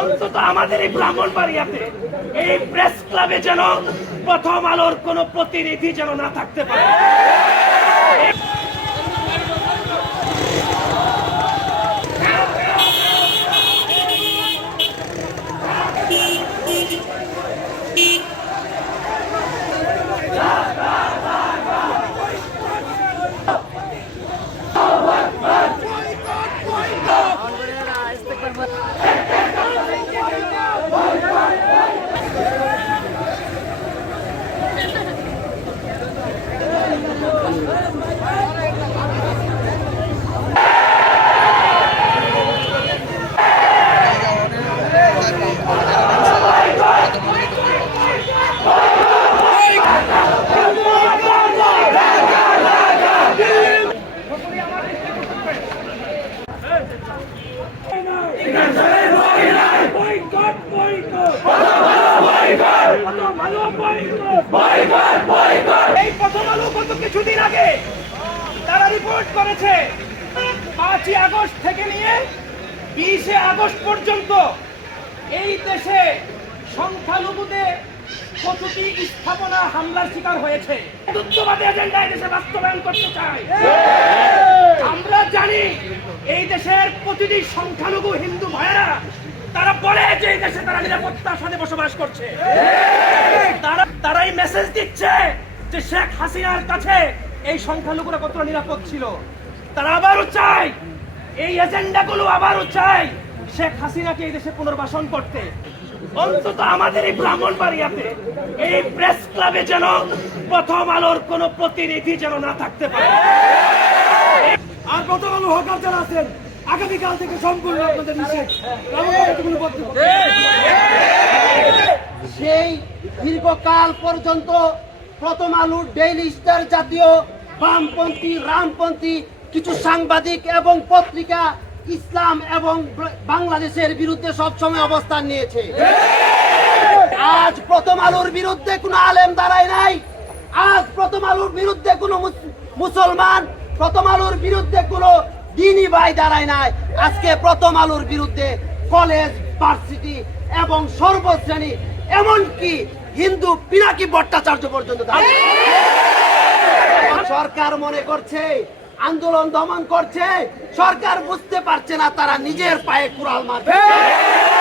অন্তত আমাদের এই ব্রাহ্মণবাড়িয়াতে, এই প্রেস ক্লাবে যেন প্রথম আলোর কোনো প্রতিনিধি যেন না থাকতে পারে। সংখ্যালঘুদের কতটি স্থাপনা হামলার শিকার হয়েছে? বাস্তবায়ন করতে চায়। আমরা জানি এই দেশের প্রতিটি সংখ্যালঘু হিন্দু ভাইয়েরা তারা বলে যে এই দেশে তারা নিরাপত্তার সাথে বসবাস করছে। তারা, তারাই মেসেজ দিচ্ছে যে শেখ হাসিনার কাছে এই সংখ্যালঘুরা কতটা নিরাপদ ছিল। তারা আবারও চায়, এই এজেন্ডাগুলো আবারও চায় শেখ হাসিনাকে এই দেশে পুনর্বাসন করতে। অন্তত আমাদের এই ব্রাহ্মণ ব্রাহ্মণবাড়িয়াতে, এই প্রেস ক্লাবে যেন প্রথম আলোর কোনো প্রতিনিধি যেন না থাকতে পারে। আর গতকাল হকার যারা আছেন। আগামীকাল থেকে সম্পূর্ণ আপনাদের নিষেধ। সেই দীর্ঘকাল পর্যন্ত প্রথম আলু ডেইলি স্টার জাতীয় বামপন্থী, রামপন্থী, কিছু সাংবাদিক এবং পত্রিকা ইসলাম এবং বাংলাদেশের বিরুদ্ধে সবসময় অবস্থান নিয়েছে। আজ প্রথম আলোর বিরুদ্ধে কোনো আলেম দাঁড়ায় নাই। আজ প্রথম আলোর বিরুদ্ধে কোনো মুস- মুসলমান প্রথম আলোর বিরুদ্ধে কোনো দিনই ভাই দাঁড়ায় নাই। আজকে প্রথম আলোর বিরুদ্ধে কলেজ ভার্সিটি এবং সর্বশ্রেণী এমনকি হিন্দু পিনাকি ভট্টাচার্য পর্যন্ত সরকার মনে করছে আন্দোলন দমন করছে সরকার বুঝতে পারছে না তারা নিজের পায়ে কুড়াল মারছে।